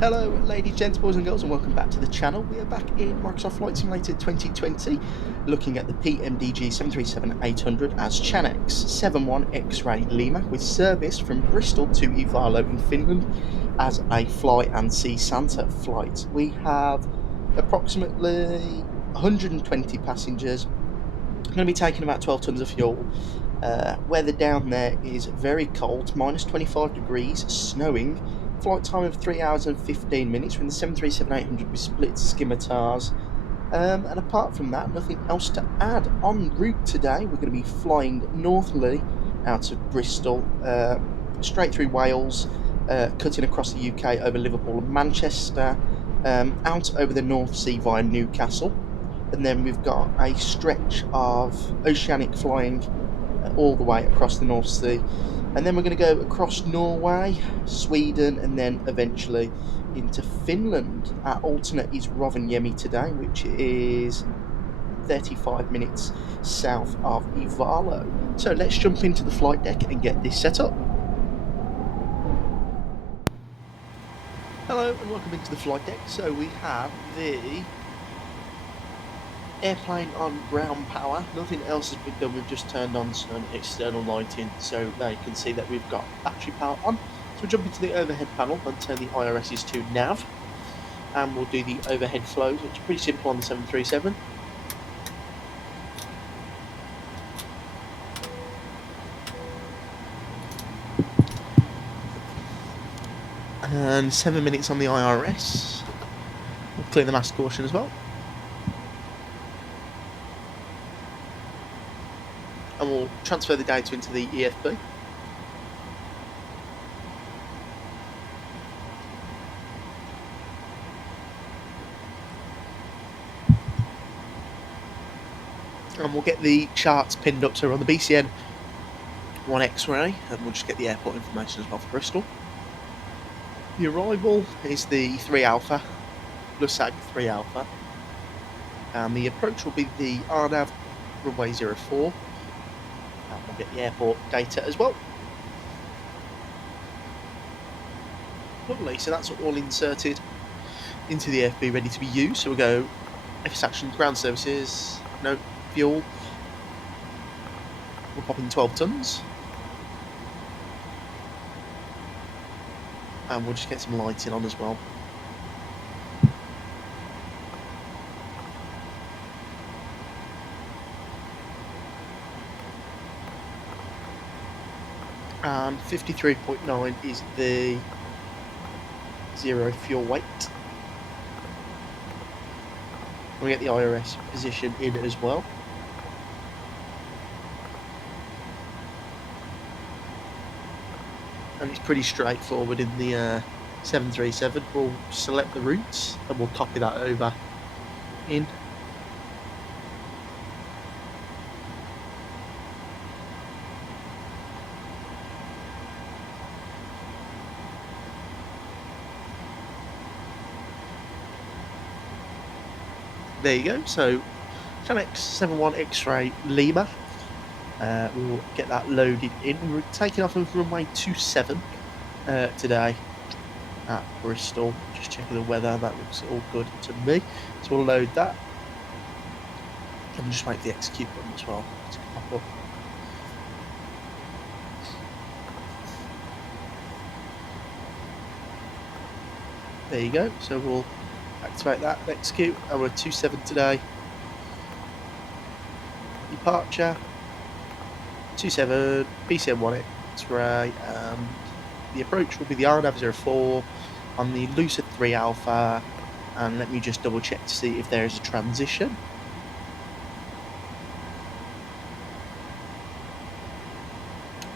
Hello ladies, gents, boys and girls, and welcome back to the channel. We are back in Microsoft Flight Simulator 2020 looking at the PMDG 737-800 as Chanex 71 X-Ray Lima with service from Bristol to Ivalo in Finland as a fly and see Santa flight. We have approximately 120 passengers, going to be taking about 12 tonnes of fuel. Weather down there is very cold, minus 25 degrees, snowing. Flight time of 3 hours and 15 minutes. We're in the 737-800 with split scimitars. And apart from that, nothing else to add. En route today, we're going to be flying northerly out of Bristol, straight through Wales, cutting across the UK over Liverpool and Manchester, out over the North Sea via Newcastle. And then we've got a stretch of oceanic flying all the way across the North Sea. And then we're going to go across Norway, Sweden, and then eventually into Finland. Our alternate is Rovaniemi today, which is 35 minutes south of Ivalo. So let's jump into the flight deck and get this set up. Hello and welcome into the flight deck. So we have the airplane on ground power. Nothing else has been done. We've just turned on some external lighting so they can see that we've got battery power on. So we'll jump into the overhead panel and turn the IRSs to nav, and we'll do the overhead flows, which are pretty simple on the 737. And 7 minutes on the IRS. We'll clear the mass caution as well. And we'll transfer the data into the EFB. And we'll get the charts pinned up, so we're on the BCN 1 X-ray, and we'll just get the airport information as well for Bristol. The arrival is the 3 Alpha, Lusag 3 Alpha, and the approach will be the RNAV runway 04. And we'll get the airport data as well. Lovely, so that's all inserted into the FB, ready to be used. So we'll go FS Action, ground services, no fuel. We'll pop in 12 tonnes. And we'll just get some lighting on as well. And 53.9 is the 0 fuel weight. We get the IRS position in as well. And it's pretty straightforward in the 737. We'll select the routes and we'll copy that over in. There you go. So Chanex 71 X-ray Lima. We'll get that loaded in. We're taking off of runway 27 today at Bristol. Just checking the weather. That looks all good to me. So we'll load that. And we'll just wait for the execute button as well to pop up. There you go. So we'll activate that, execute, and we're 27 today. Departure 27 BCN 1 X-ray, and the approach will be the RNAV 04 on the Lucid 3 Alpha. And let me just double check to see if there is a transition.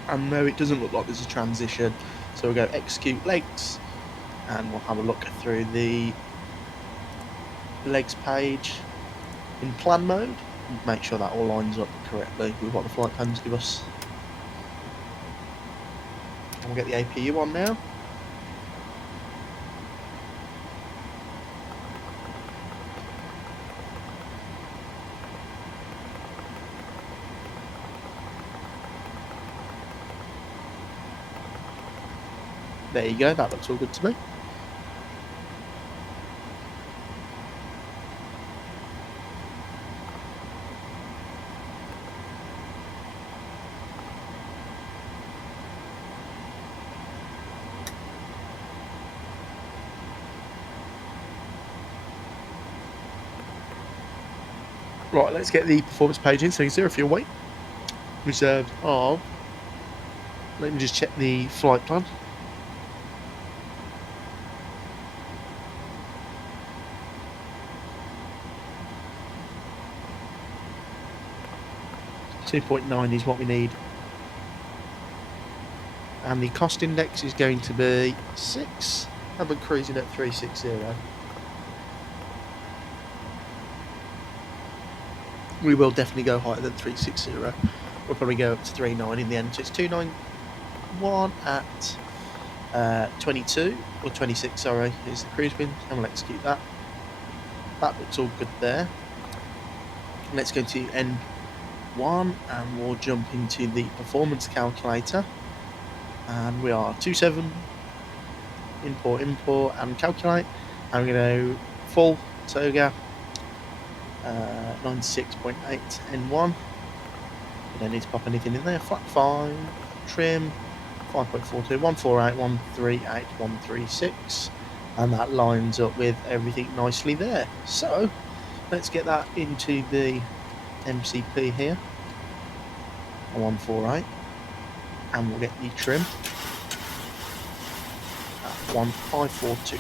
And no, it doesn't look like there's a transition. So we'll go execute legs, and we'll have a look through the legs page in plan mode. Make sure that all lines up correctly with what the flight plans give us. And we'll get the APU on now. There you go, that looks all good to me. Right, let's get the performance page in. So 0 fuel weight, reserves of, let me just check the flight plan. .9 is what we need. And the cost index is going to be 6. I've been cruising at 360. We will definitely go higher than 360. We'll probably go up to 39 in the end. So it's 291 at 22 or 26. Sorry, is the cruise wind, and we'll execute that. That looks all good there. Let's go to N1 and we'll jump into the performance calculator. And we are 27. Import and calculate. I'm going to full toga 96.8 N1. We don't need to pop anything in there. Flat 5 trim 5.42 148 138 136, and that lines up with everything nicely there. So let's get that into the MCP here, 148, and we'll get the trim at 1542.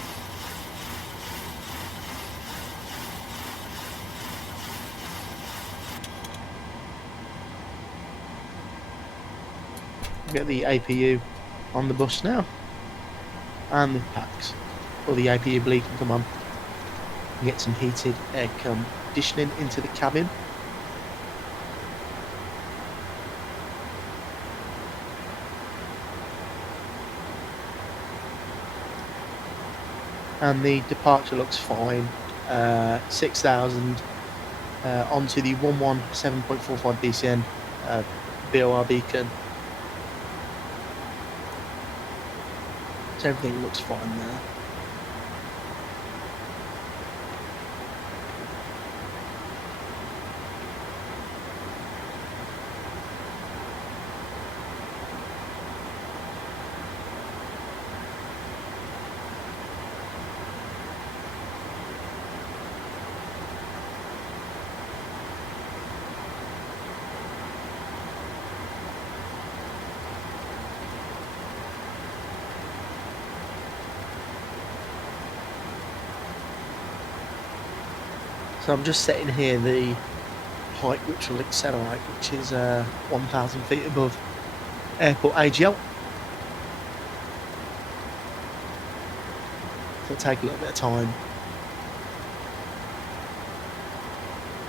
Get the APU on the bus now, and the packs, or the APU bleed can come on. Get some heated air conditioning into the cabin. And the departure looks fine. 6,000 onto the 117.45 BCN BOR beacon. So everything looks fine there. So I'm just setting here the height which will accelerate, which is 1,000 feet above airport AGL. So it'll take a little bit of time.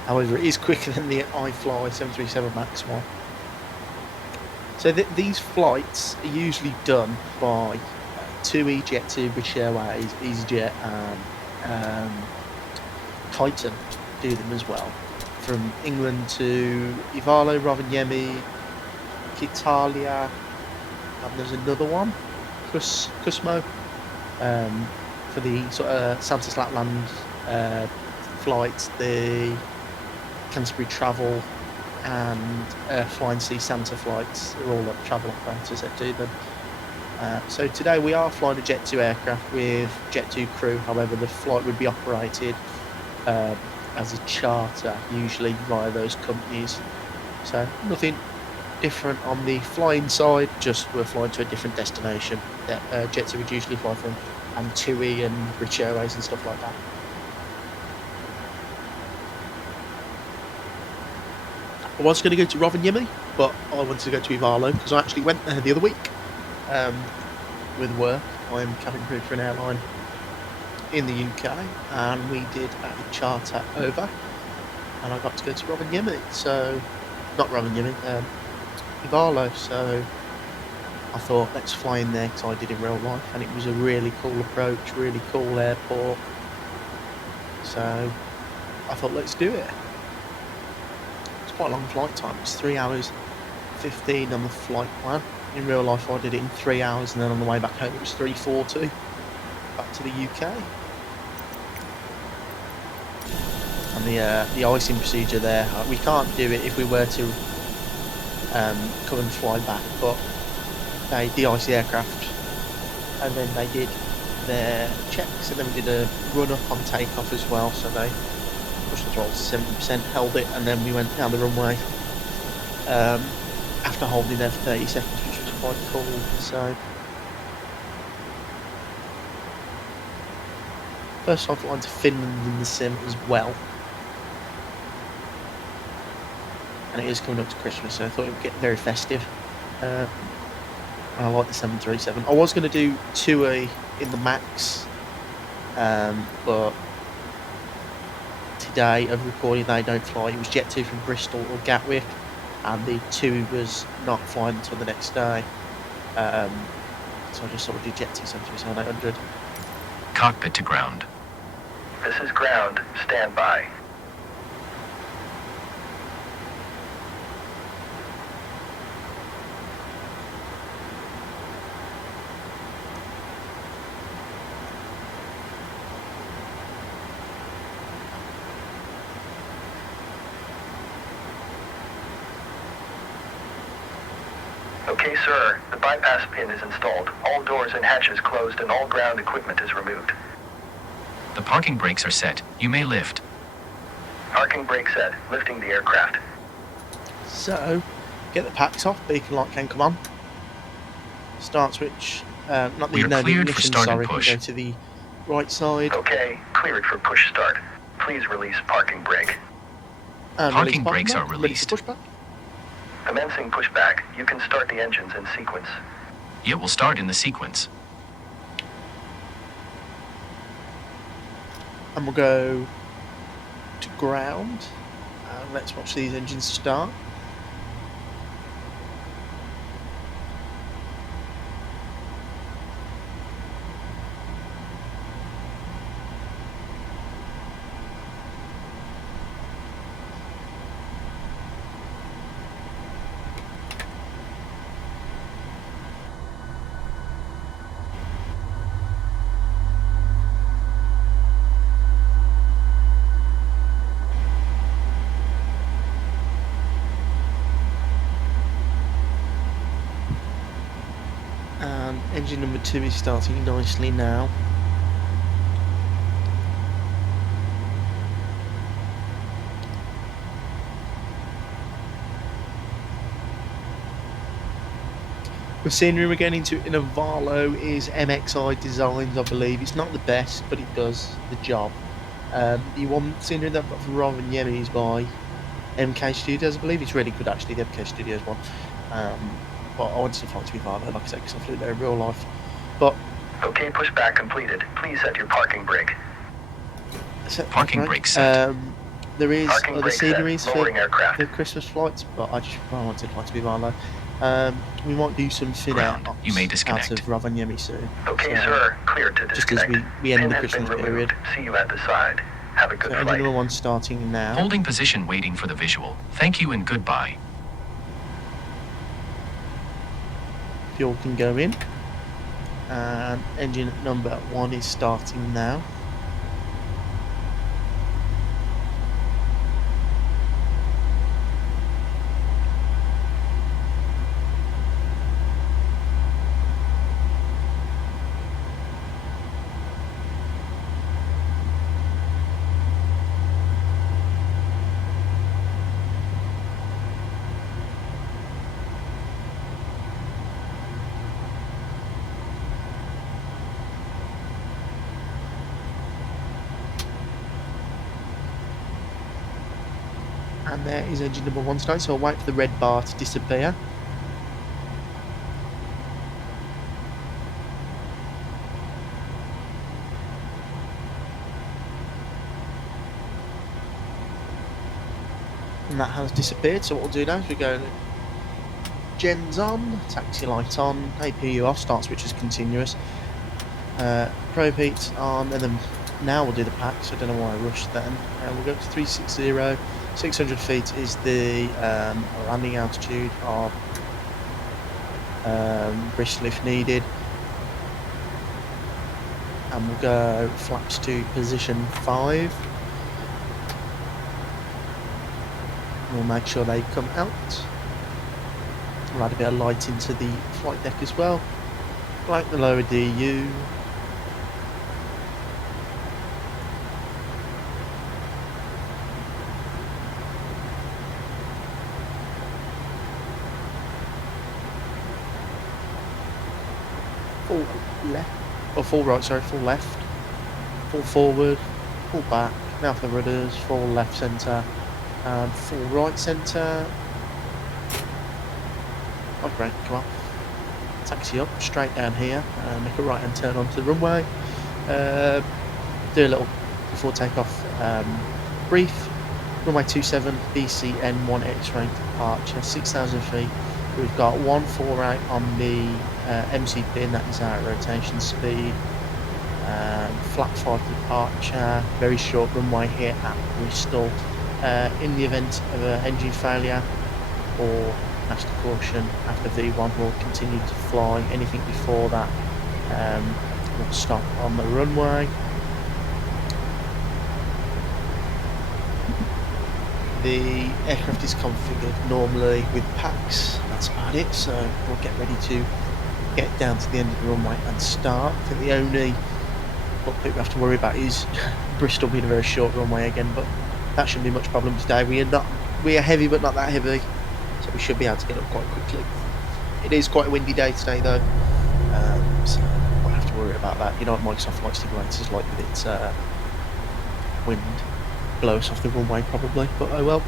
However, it is quicker than the iFly 737 MAX one. So these flights are usually done by TUI, Jet2, British Airways, EasyJet, and Titan do them as well. From England to Ivalo, Rovaniemi, Italia, and there's another one, Cusmo, for the sort of Santos Lapland flights, the Canterbury Travel and Flying Sea Santa flights. They're all like travel operators that do them. So today we are flying a Jet2 aircraft with Jet2 crew. However, the flight would be operated as a charter, usually via those companies. So nothing different on the flying side, just we're flying to a different destination that Jet2 would usually fly from, and TUI and British Airways and stuff like that. I was going to go to Rovaniemi, but I wanted to go to Ivalo because I actually went there the other week with work. I'm cabin crew for an airline in the UK, and we did a charter over, and I got to go to Rovaniemi. So, not Rovaniemi, Ivalo. So I thought, let's fly in there because I did in real life, and it was a really cool approach, really cool airport. So I thought, let's do it. It's quite a long flight time. It's 3 hours 15 on the flight plan. In real life, I did it in 3 hours, and then on the way back home, it was 3:40 back to the UK. And the icing procedure there, we can't do it if we were to come and fly back, but they de-iced the aircraft, and then they did their checks, and then we did a run up on takeoff as well. So they pushed the throttle to 70%, held it, and then we went down the runway after holding there for 30 seconds, which was quite cool. So, first time flying to Finland in the sim as well. And it is coming up to Christmas, so I thought it would get very festive. I like the 737. I was going to do 2A in the MAX, but today, of recording, they don't fly. It was Jet 2 from Bristol or Gatwick, and the 2 was not flying until the next day. So I just sort of did Jet 2 737-800. Cockpit to ground. This is ground. Stand by. Okay, sir. The bypass pin is installed. All doors and hatches closed and all ground equipment is removed. The parking brakes are set. You may lift. Parking brake set. Lifting the aircraft. So, get the packs off. Beacon light can come on. Start switch. Not the We are no, the cleared for ignition, start sorry. and push. Go to the right side. Okay, cleared for push start. Please release parking brake. Parking Release brakes back. are Ready for released. pushback. Commencing pushback. You can start the engines in sequence. It will start in the sequence. And we'll go to ground. Let's watch these engines start. And engine number 2 is starting nicely now. The scenery we're getting into in Ivalo is MXI Designs, I believe. It's not the best, but it does the job. The one scenery that I've got from Rovaniemi is by MK Studios, I believe. It's really good, actually, the MK Studios one. But I wanted to fly to Ivalo, like I said, because I flew there in real life. But Okay, pushback completed. Please set your parking brake. Parking brake set. There is Parking other brake set. sceneries for Lowering aircraft. the Christmas flights, but I wanted to fly to Ivalo. We might do some Ground. fit-out You may out disconnect. of Rovaniemi soon. Okay, So, sir. Cleared to just as disconnect. we end Pin the has been Christmas removed. period. See you at the side. Have a good So engine flight. number 1 starting now. Holding position waiting for the visual. Thank you and goodbye. Fuel can go in. And engine number 1 is starting now. And there is engine number 1 starting, so I'll wait for the red bar to disappear. And that has disappeared, so what we'll do now is we go gens on, taxi light on, APU off, start switch is continuous, probe heat on, and then now we'll do the pack, so I don't know why I rushed then. We'll go up to 360, 600 feet is the landing altitude of Bristol if needed. And we'll go flaps to position 5. We'll make sure they come out. We'll add a bit of light into the flight deck as well. Like the lower DU. left, or full right, sorry, full left, full forward, full back, now for the rudders, full left centre, and full right centre. Right brake, come on. Taxi up, straight down here, and make a right hand turn onto the runway. Do a little before takeoff brief. Runway 27, BCN1 X-ray departure, 6,000 feet. We've got 148 on the MCP, and that is our rotation speed. Flat 5 departure, very short runway here at Bristol. In the event of an engine failure or master caution after V1, will continue to fly. Anything before that will stop on the runway. The aircraft is configured normally with packs, that's about it, so we'll get ready to get down to the end of the runway and start. I think the only what people have to worry about is Bristol being a very short runway again, but that shouldn't be much problem today. We are heavy but not that heavy, so we should be able to get up quite quickly. It is quite a windy day today though, so I won't have to worry about that. You know what Microsoft Flight Simulators like with its wind. Blow us off the runway probably, but oh well.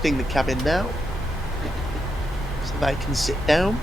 The cabin now so they can sit down.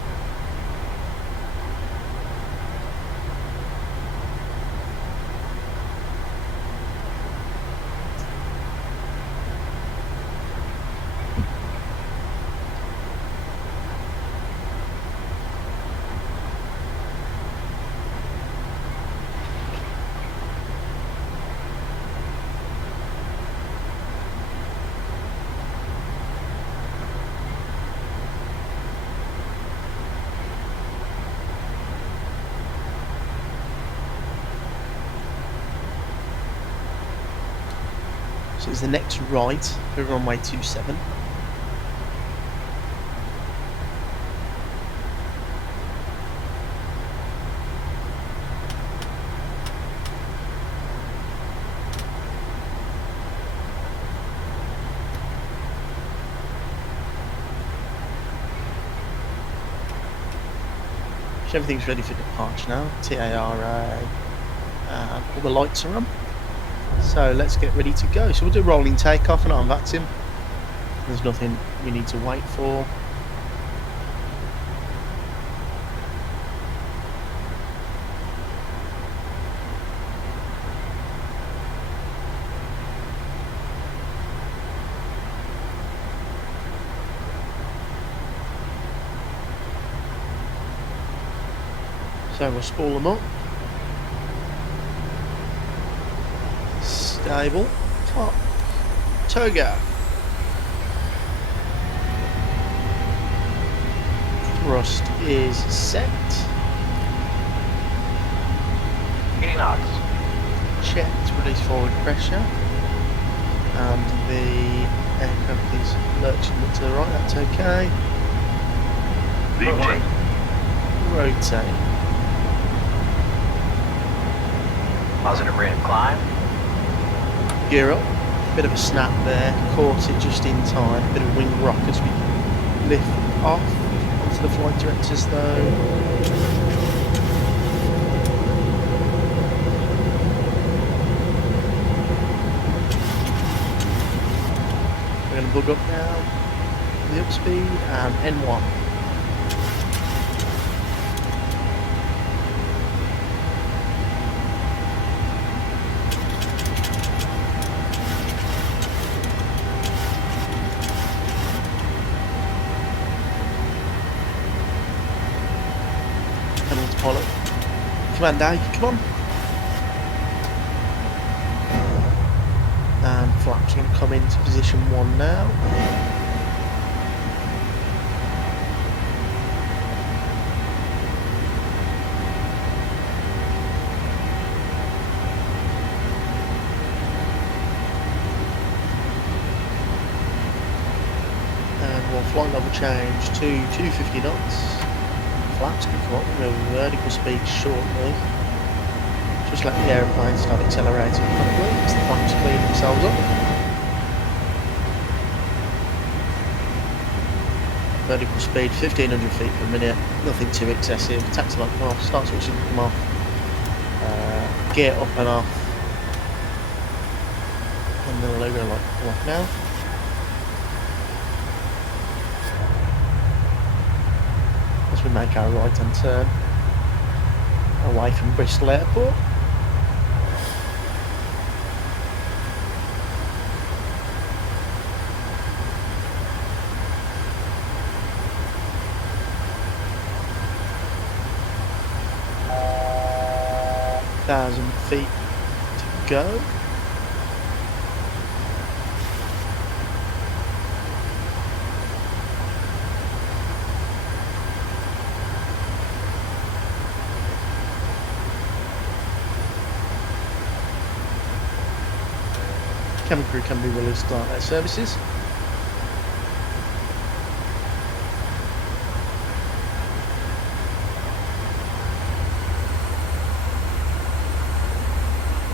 So it's the next right for runway 27. So everything's ready for departure now. TARA, all the lights are on. So let's get ready to go. So we'll do rolling takeoff, and on that's him. There's nothing we need to wait for. So we'll spool them up. Stable, top, toga. Thrust is set. 80 knots. Checked, release forward pressure. And the aircraft is lurching to the right, that's okay. Rotate. Positive rate of climb. Gear up. Bit of a snap there. Caught it just in time. Bit of wing rock as we lift off onto the flight directors though. We're going to bug up now. The up speed and N1. Pilot. Command A, come on. And flaps are going to come into position 1 now. And we'll flight level change to 250 knots. Flaps can come up with a vertical speed shortly. Just let the aeroplane start accelerating properly as the flaps clean themselves up. Vertical speed 1500 feet per minute, nothing too excessive. Taxi light come off, start switching come off, gear up and off, and the logo light come off now. As we make our right hand turn away from Bristol Airport. Thousand feet to go. Cabin crew can be released to start their services.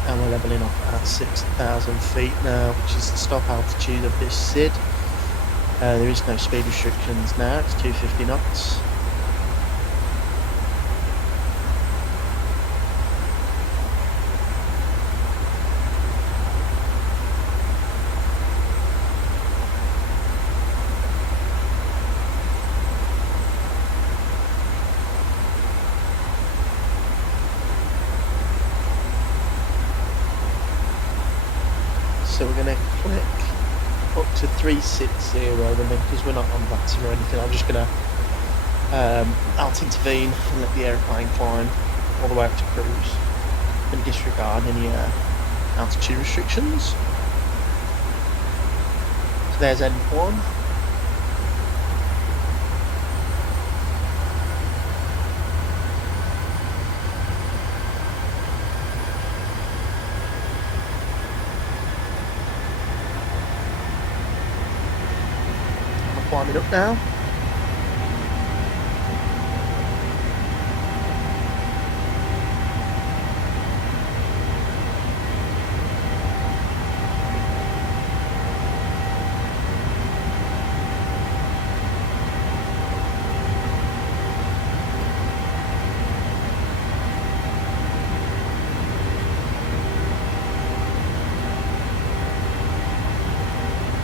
And we're levelling off at 6,000 feet now, which is the stop altitude of this SID. There is no speed restrictions now, it's 250 knots. So we're going to click up to 360, and then because we're not on VATSIM or anything, I'm just going to alt intervene and let the aeroplane climb all the way up to cruise and disregard any altitude restrictions. So there's end 1. Climbing up now.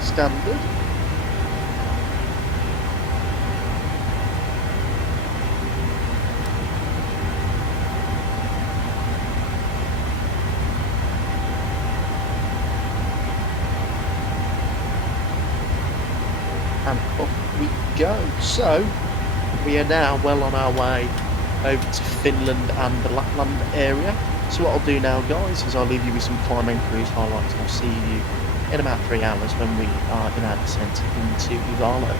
Standard. And up we go. So we are now well on our way over to Finland and the Lapland area. So what I'll do now, guys, is I'll leave you with some climb and cruise highlights, and I'll see you in about 3 hours when we are in our descent into Ivalo.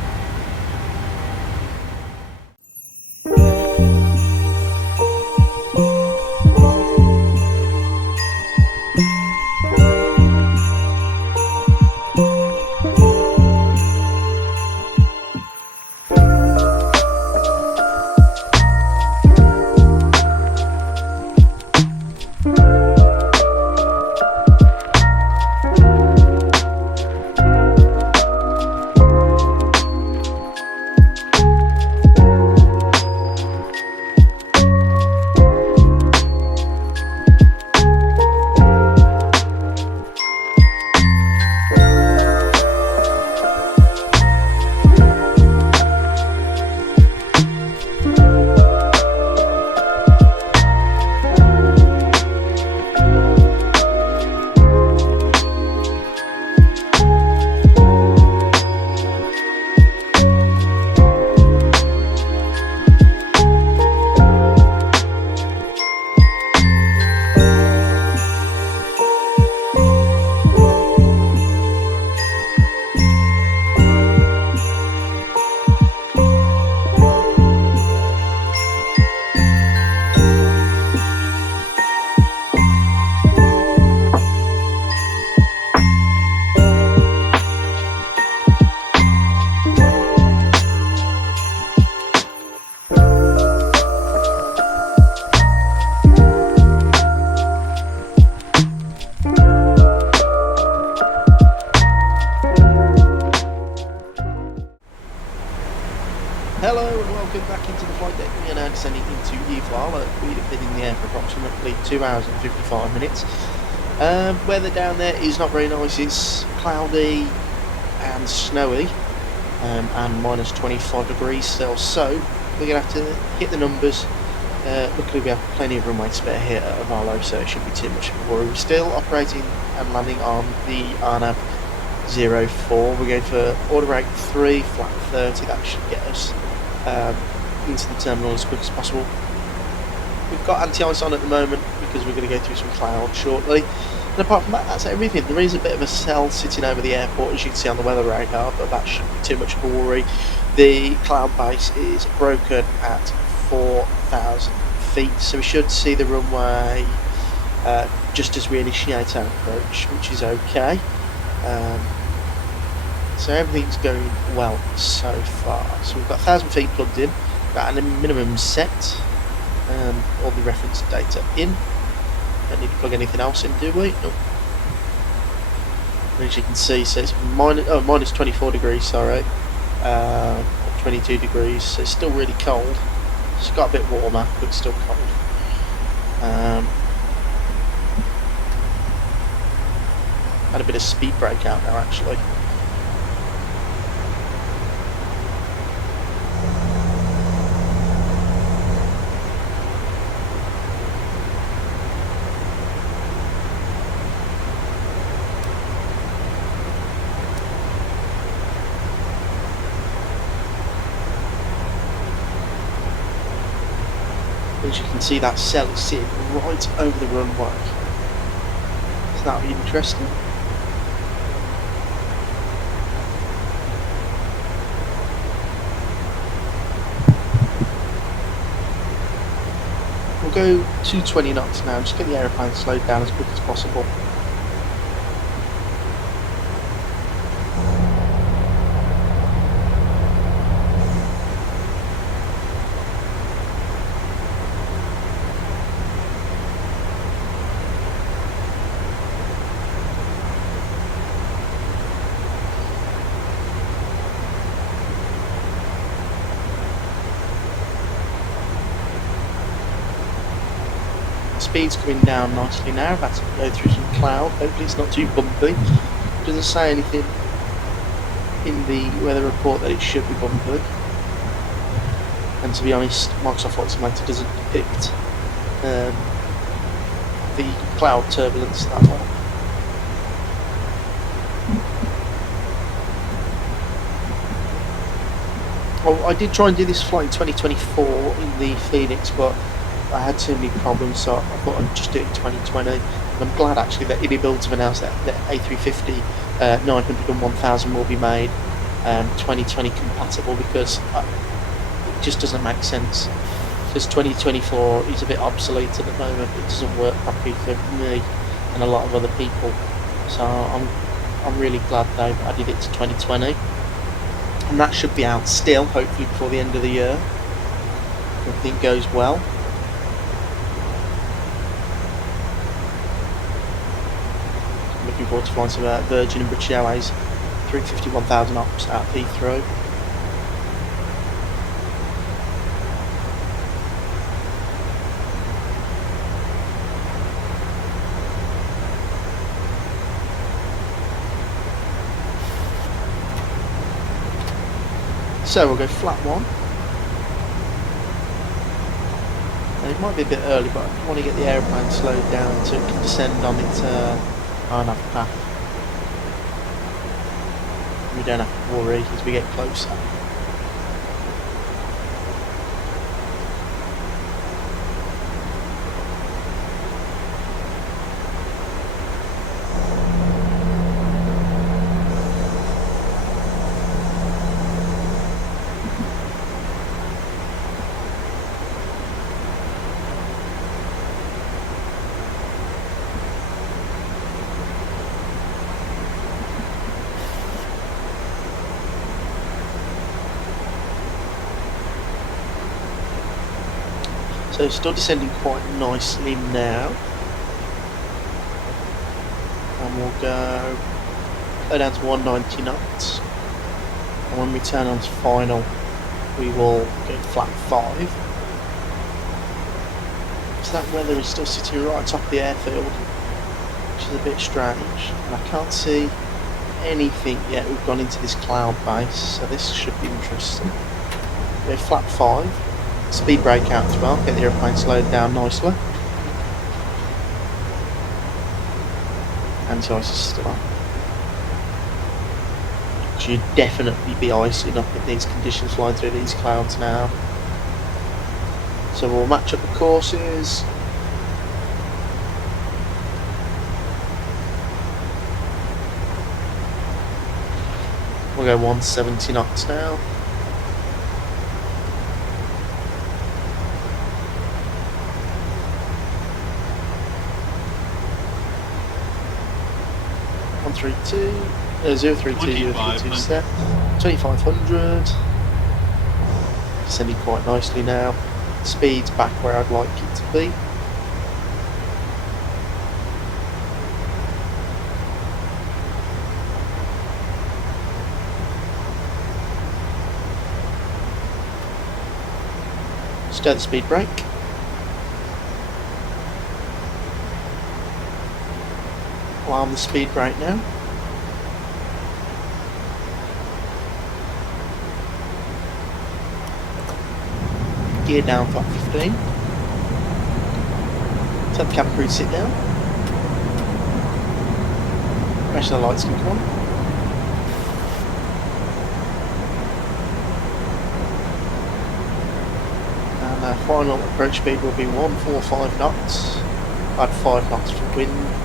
Hello and welcome back into the flight deck. We are now descending into Ivalo. We have been in the air for approximately 2 hours and 55 minutes. Weather down there is not very nice. It's cloudy and snowy and minus 25 degrees Celsius. So we're going to have to hit the numbers. Luckily we have plenty of runway spare here at Ivalo, so it shouldn't be too much of a worry. We're still operating and landing on the RNAV 04. We're going for order rate 3, flat 30. That should get us into the terminal as quick as possible. We've got anti-ice on at the moment because we're going to go through some clouds shortly. And apart from that, that's everything. There is a bit of a cell sitting over the airport, as you can see on the weather radar, but that shouldn't be too much of a worry. The cloud base is broken at 4,000 feet, so we should see the runway just as we initiate our approach, which is okay. So everything's going well so far. So we've got 1,000 feet plugged in, got a minimum set, all the reference data in. Don't need to plug anything else in, do we? Nope. As you can see, so it's minus 24 degrees, sorry, 22 degrees, so it's still really cold. It's got a bit warmer, but still cold. Had a bit of speed break out now, actually. As you can see, that cell is sitting right over the runway. So that'll be interesting. We'll go 220 knots now, just get the aeroplane slowed down as quick as possible. Speed's coming down nicely now, about to go through some cloud. Hopefully it's not too bumpy. It doesn't say anything in the weather report that it should be bumpy. And to be honest, Microsoft Flight Simulator doesn't depict the cloud turbulence that well. Well, I did try and do this flight in 2024 in the Phoenix, but I had too many problems, so I thought I'd just do it in 2020. And I'm glad actually that EV Builds have announced that the A350 900 and 1000 will be made 2020 compatible, because it just doesn't make sense. Because 2024 is a bit obsolete at the moment. It doesn't work properly for me and a lot of other people. So I'm really glad they added it to 2020, and that should be out still, hopefully before the end of the year. Everything goes well. Looking forward to flying some Virgin and British Airways 350 1000 ops at Heathrow. So we'll go flat 1. And it might be a bit early, but I want to get the aeroplane slowed down so it can descend on its RNAV path. We don't have to worry as we get closer. So still descending quite nicely now. And we'll go down to 190 knots. And when we turn on to final, we will go flat 5. So that weather is still sitting right on top of the airfield, which is a bit strange, and I can't see anything yet. We've gone into this cloud base, so this should be interesting. Go flat 5, speed brake out as well, get the aeroplane slowed down nicely. Anti-ice is still on. Should definitely be icing up in these conditions flying through these clouds now. So we'll match up the courses. We'll go 170 knots now. One 032 set. 2500. Descending quite nicely now. Speed's back where I'd like it to be. Let's go the speed brake. I'll arm the speed brake now. Gear down for 15. Tell the cabin crew to sit down. Pressure the lights can come on. And our final approach speed will be 145 knots. Add 5 knots for wind.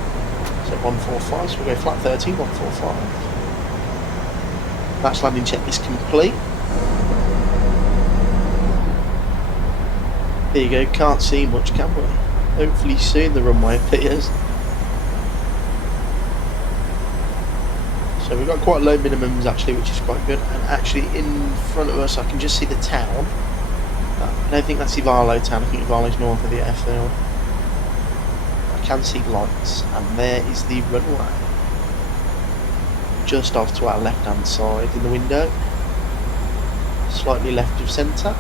So 145, so we'll go flat 30, 145. That's landing check is complete. There you go, can't see much, can we? Hopefully soon the runway appears. So we've got quite low minimums actually, which is quite good. And actually in front of us I can just see the town. I don't think that's Ivalo town, I think Ivalo's north of the airfield. I can see lights, and there is the runway. Just off to our left hand side in the window. Slightly left of centre.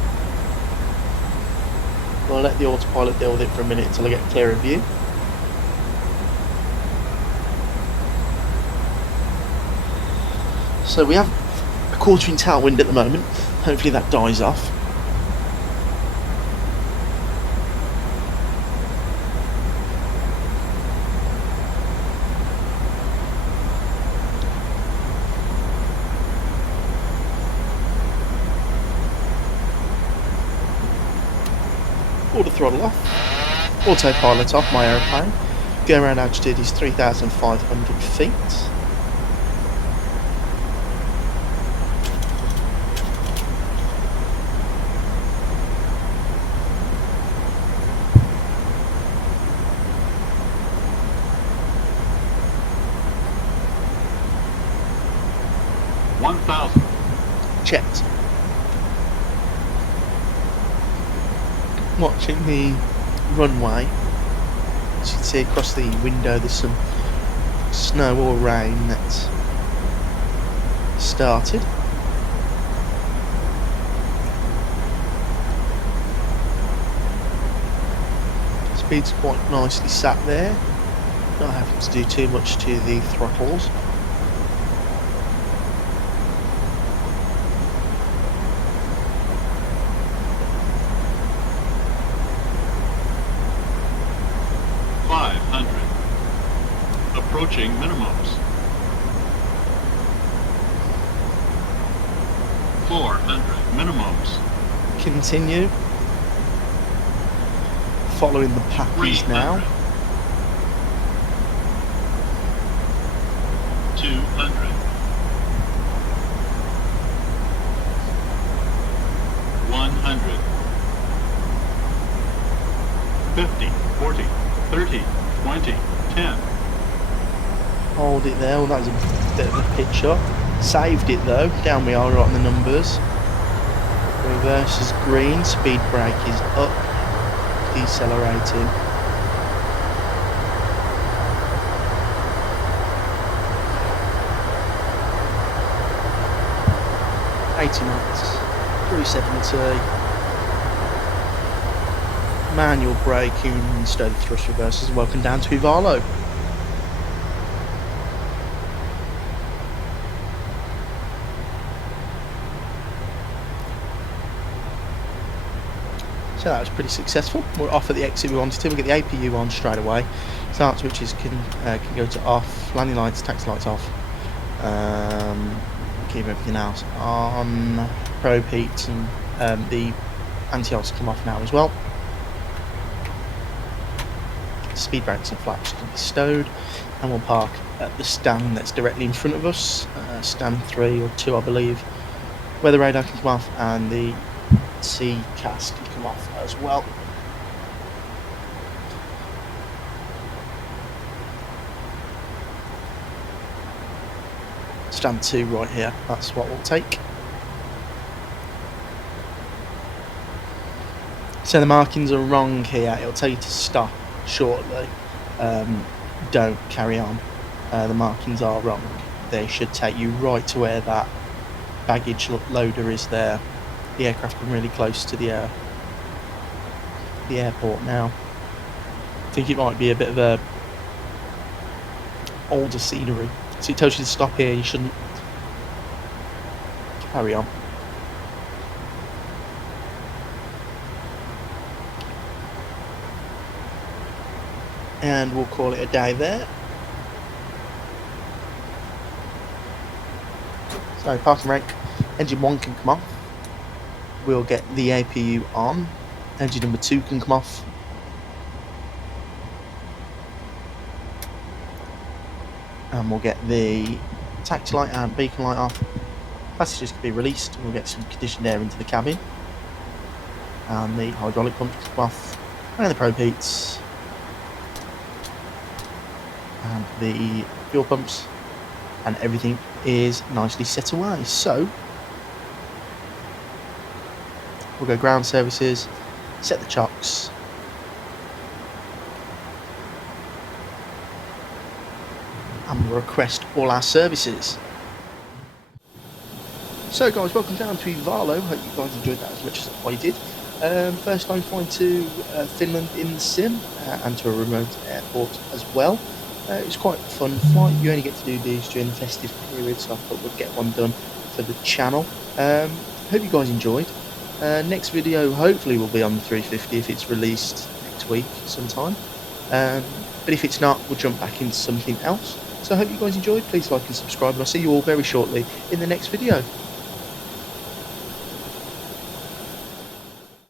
I'll let the autopilot deal with it for a minute until I get a clearer view. So we have a quartering tailwind at the moment. Hopefully that dies off. Pull the throttle off, autopilot off my aeroplane, go around altitude is 3,500 feet. Checked. Watching the runway, as you can see across the window there's some snow or rain that's started. Speed's quite nicely sat there, not having to do too much to the throttles. Approaching minimums. 400 minimums. Continue. Following the pathways now. 200. 100. 50, 40, 30, 20, 10. Hold it there. Well, that was a bit of a pitch up. Saved it though. Down we are right on the numbers. Reverse is green. Speed brake is up. Decelerating. .80 knots. Cruise 70. Manual braking, steady thrust reversers. Welcome down to Ivalo. So that was pretty successful. We're off at the exit we wanted to. We get the APU on straight away. Start switches can go to off. Landing lights, taxi lights off. Keep everything else on. Probe heat and the anti-ice come off now as well. Speed brakes and flaps can be stowed, and we'll park at the stand that's directly in front of us. Stand 3 or 2, I believe. Weather radar can come off, and the sea cast can come off as well. Stand 2 right here, that's what we'll take. So the markings are wrong here, it'll tell you to stop shortly. Don't carry on. The markings are wrong. They should take you right to where that baggage loader is there. The aircraft are really close to the airport now. I think it might be a bit of a older scenery. So it tells you to stop here, you shouldn't carry on. And we'll call it a day there. So parking brake, engine 1 can come off. We'll get the APU on. Engine number 2 can come off. And we'll get the taxi light and beacon light off. Passengers can be released. We'll get some conditioned air into the cabin. And the hydraulic pumps can come off. And the probe heats. And the fuel pumps. And everything is nicely set away. So we'll go ground services, set the chocks, and we'll request all our services. So guys, welcome down to Ivalo. Hope you guys enjoyed that as much as I did. First time flying to Finland in the sim and to a remote airport as well. It was quite a fun flight. You only get to do these during the festive period, so I thought we'd get one done for the channel. Hope you guys enjoyed. Next video hopefully will be on the 350 if it's released next week sometime. But if it's not, we'll jump back into something else. So I hope you guys enjoyed. Please like and subscribe, and I'll see you all very shortly in the next video.